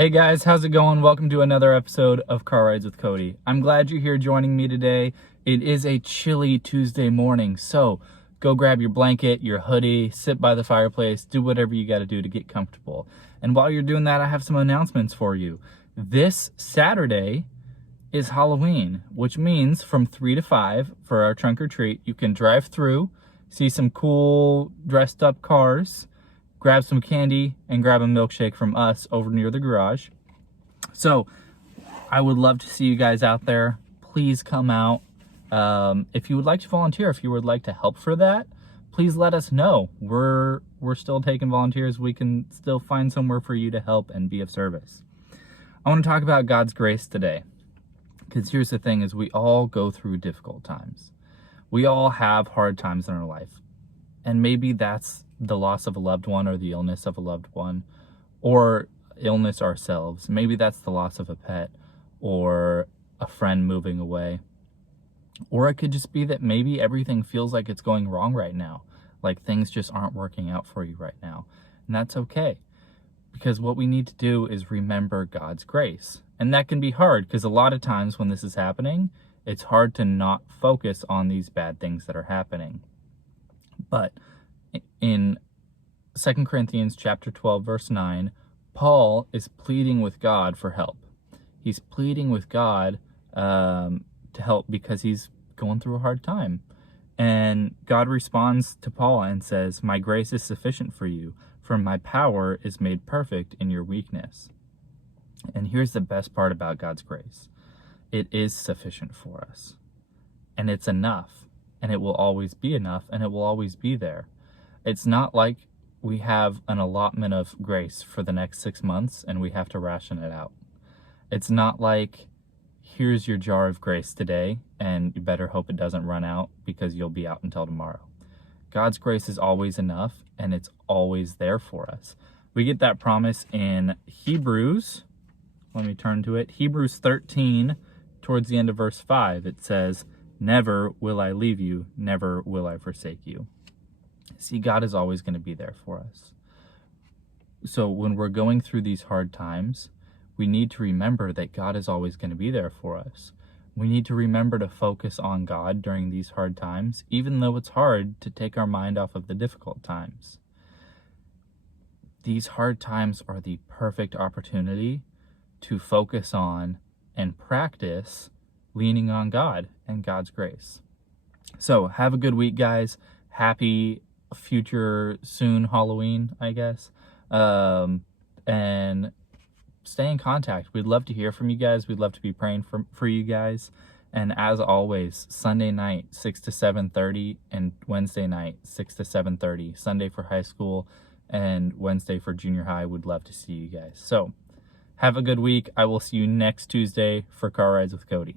Hey guys, how's it going? Welcome to another episode of Car Rides with Cody. I'm glad you're here joining me today. It is a chilly Tuesday morning, so go grab your blanket, your hoodie, sit by the fireplace, do whatever you got to do to get comfortable. And while you're doing that, I have some announcements for you. This Saturday is Halloween, which means from 3 to 5 for our trunk or treat, you can drive through, see some cool dressed up cars, grab some candy, and grab a milkshake from us over near the garage. So I would love to see you guys out there. Please come out. If you would like to volunteer, if you would like to help for that, please let us know. We're still taking volunteers. We can still find somewhere for you to help and be of service. I want to talk about God's grace today, because here's the thing: is we all go through difficult times. We all have hard times in our life, and maybe that's the loss of a loved one, or the illness of a loved one, or illness ourselves. Maybe that's the loss of a pet, or a friend moving away. Or it could just be that maybe everything feels like it's going wrong right now, like things just aren't working out for you right now. And that's okay, because what we need to do is remember God's grace. And that can be hard, because a lot of times when this is happening, it's hard to not focus on these bad things that are happening. But in 2 Corinthians chapter 12, verse 9, Paul is pleading with God for help. He's pleading with God to help because he's going through a hard time. And God responds to Paul and says, "My grace is sufficient for you, for my power is made perfect in your weakness." And here's the best part about God's grace: it is sufficient for us. And it's enough. And it will always be enough, and it will always be there. It's not like we have an allotment of grace for the next 6 months and we have to ration it out. It's not like, here's your jar of grace today, and you better hope it doesn't run out because you'll be out until tomorrow. God's grace is always enough, and it's always there for us. We get that promise in Hebrews. Let me turn to it. Hebrews 13, towards the end of verse 5, it says, "Never will I leave you, never will I forsake you." See, God is always going to be there for us. So when we're going through these hard times, we need to remember that God is always going to be there for us. We need to remember to focus on God during these hard times, even though it's hard to take our mind off of the difficult times. These hard times are the perfect opportunity to focus on and practice leaning on God and God's grace. So have a good week, guys. Happy future soon Halloween, I guess. And stay in contact. We'd love to hear from you guys. We'd love to be praying for you guys. And as always, Sunday night 6 to 7:30 and Wednesday night 6 to 7:30. Sunday for high school and Wednesday for junior high. Would love to see you guys. So have a good week. I will see you next Tuesday for Car Rides with Cody.